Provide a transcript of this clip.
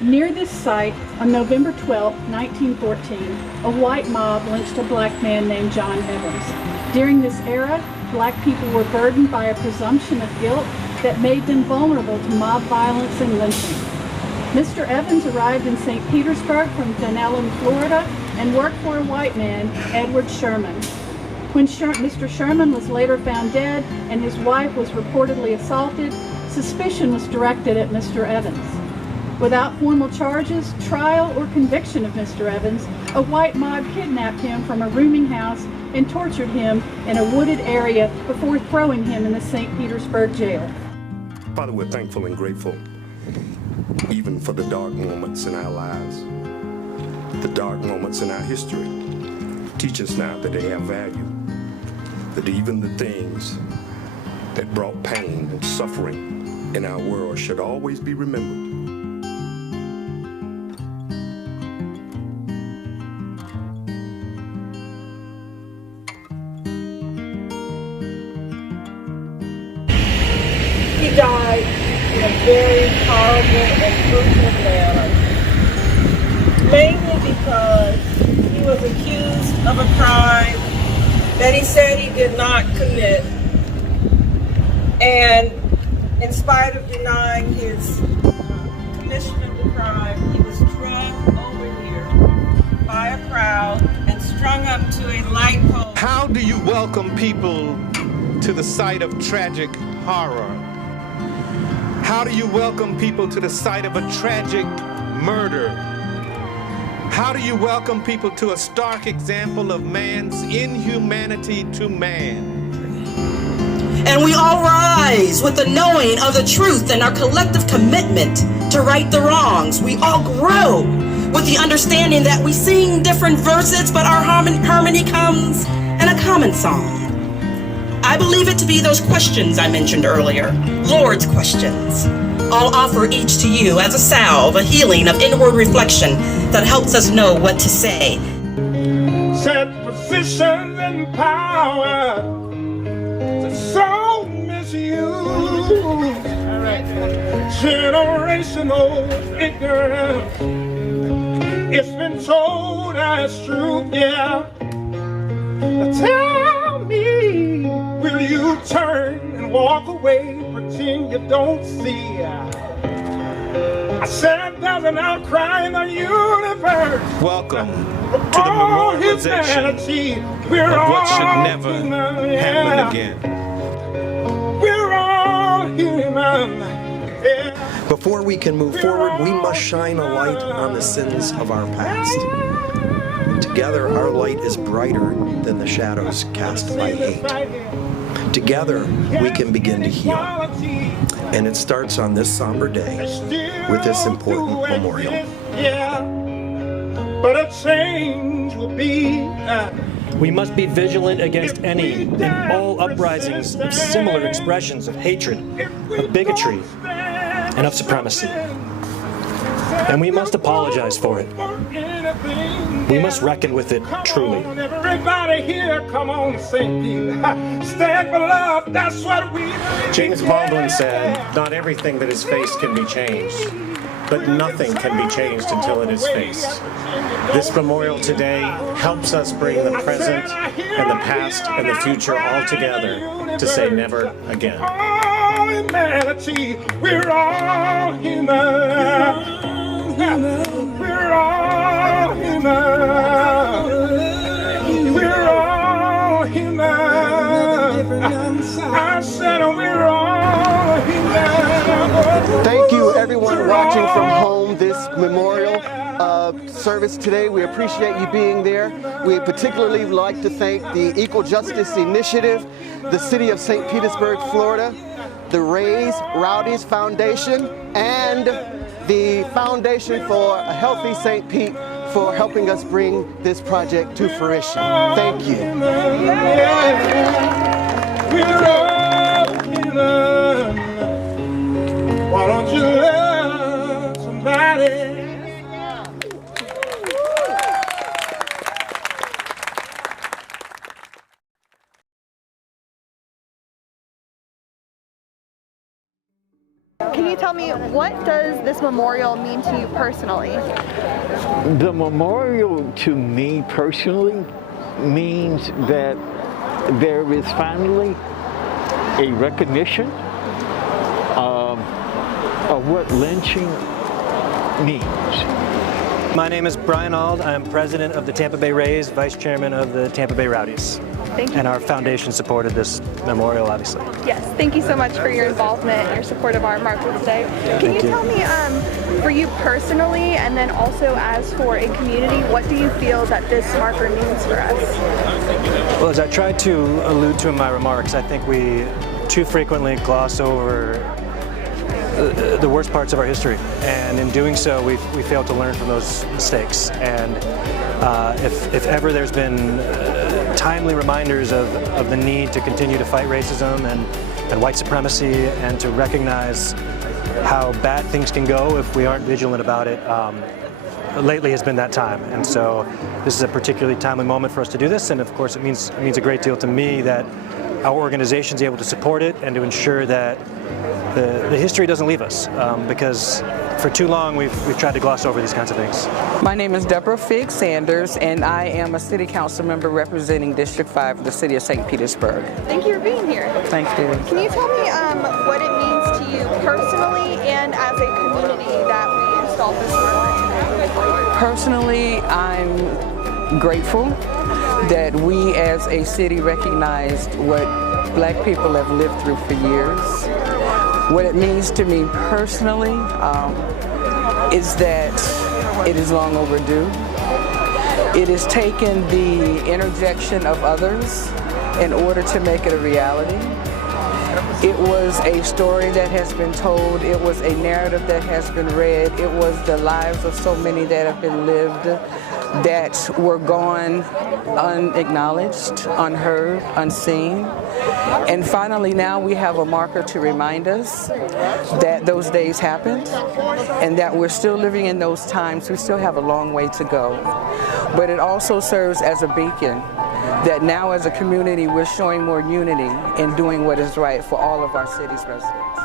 Near this site, on November 12, 1914, a white mob lynched a black man named John Evans. During this era, black people were burdened by a presumption of guilt that made them vulnerable to mob violence and lynching. Mr. Evans arrived in St. Petersburg from Pinellas, Florida, and worked for a white man, Edward Sherman. When Mr. Sherman was later found dead and his wife was reportedly assaulted, suspicion was directed at Mr. Evans. Without formal charges, trial, or conviction of Mr. Evans, a white mob kidnapped him from a rooming house and tortured him in a wooded area before throwing him in the St. Petersburg jail. Father, we're thankful and grateful even for the dark moments in our lives, the dark moments in our history. Teach us now that they have value, that even the things that brought pain and suffering in our world should always be remembered. He died in a very horrible and brutal manner, mainly because he was accused of a crime that he said he did not commit, and in spite of denying his commission of the crime, he was dragged over here by a crowd and strung up to a light pole. How do you welcome people to the site of tragic horror? How do you welcome people to the site of a tragic murder? How do you welcome people to a stark example of man's inhumanity to man? And we all rise with the knowing of the truth and our collective commitment to right the wrongs. We all grow with the understanding that we sing different verses, but our harmony comes in a common song. I believe it to be those questions I mentioned earlier, Lord's questions. I'll offer each to you as a salve, a healing of inward reflection that helps us know what to say. Set position and power to so misuse. Generational ignorance. It's been told as truth, yeah. Now tell me, will you turn and walk away, pretend you don't see? I said there's an outcry in the universe. Welcome to the memorialization of what should never happen again. We're all human. Yeah. Before we can move forward, we must shine a light on the sins of our past. Together, our light is brighter than the shadows cast by hate. Together, we can begin to heal. And it starts on this somber day with this important memorial. Yeah, but a change will be. We must be vigilant against any and all uprisings of similar expressions of hatred, of bigotry, and of supremacy. And we must apologize for it. We must reckon with it truly. Everybody here, come on, St. Pete. Stand for love, that's what we do. James Baldwin said, not everything that is faced can be changed, but nothing can be changed until it is faced. This memorial today helps us bring the present and the past and the future all together to say never again. All humanity, we're all human. We're all human. We're all human. I said we're all human. Thank you, everyone watching from home this memorial service today. We appreciate you being there. We particularly would like to thank the Equal Justice Initiative, the City of St. Petersburg, Florida, the Raise Rowdies Foundation, and the Foundation for a Healthy St. Pete for helping us bring this project to fruition. Thank you. We're all human. Why don't you love somebody? Can Can you tell me, what does this memorial mean to you personally? The memorial to me personally means that there is finally a recognition of what lynching means. My name is Brian Ald. I'm president of the Tampa Bay Rays, vice chairman of the Tampa Bay Rowdies. Thank you. And our foundation supported this memorial, obviously. Yes, thank you so much for your involvement and your support of our marker today. Can you tell me, for you personally, and then also as for a community, what do you feel that this marker means for us? Well, as I tried to allude to in my remarks, I think we too frequently gloss over the worst parts of our history, and in doing so, we fail to learn from those mistakes. And if ever there's been timely reminders of the need to continue to fight racism and white supremacy, and to recognize how bad things can go if we aren't vigilant about it, lately has been that time. And so this is a particularly timely moment for us to do this, and of course it means a great deal to me that our organization is able to support it and to ensure that the history doesn't leave us, because for too long we've tried to gloss over these kinds of things. My name is Deborah Figg Sanders, and I am a city council member representing District 5 of the city of St. Petersburg. Thank you for being here. Thank you. Can you tell me what it means to you personally and as a community that we installed this marker? Personally, I'm grateful that we as a city recognized what Black people have lived through for years. What it means to me personally is that it is long overdue. It has taken the interjection of others in order to make it a reality. It was a story that has been told. It was a narrative that has been read. It was the lives of so many that have been lived that were gone unacknowledged, unheard, unseen. And finally, now we have a marker to remind us that those days happened and that we're still living in those times. We still have a long way to go. But it also serves as a beacon that now as a community we're showing more unity in doing what is right for all of our city's residents.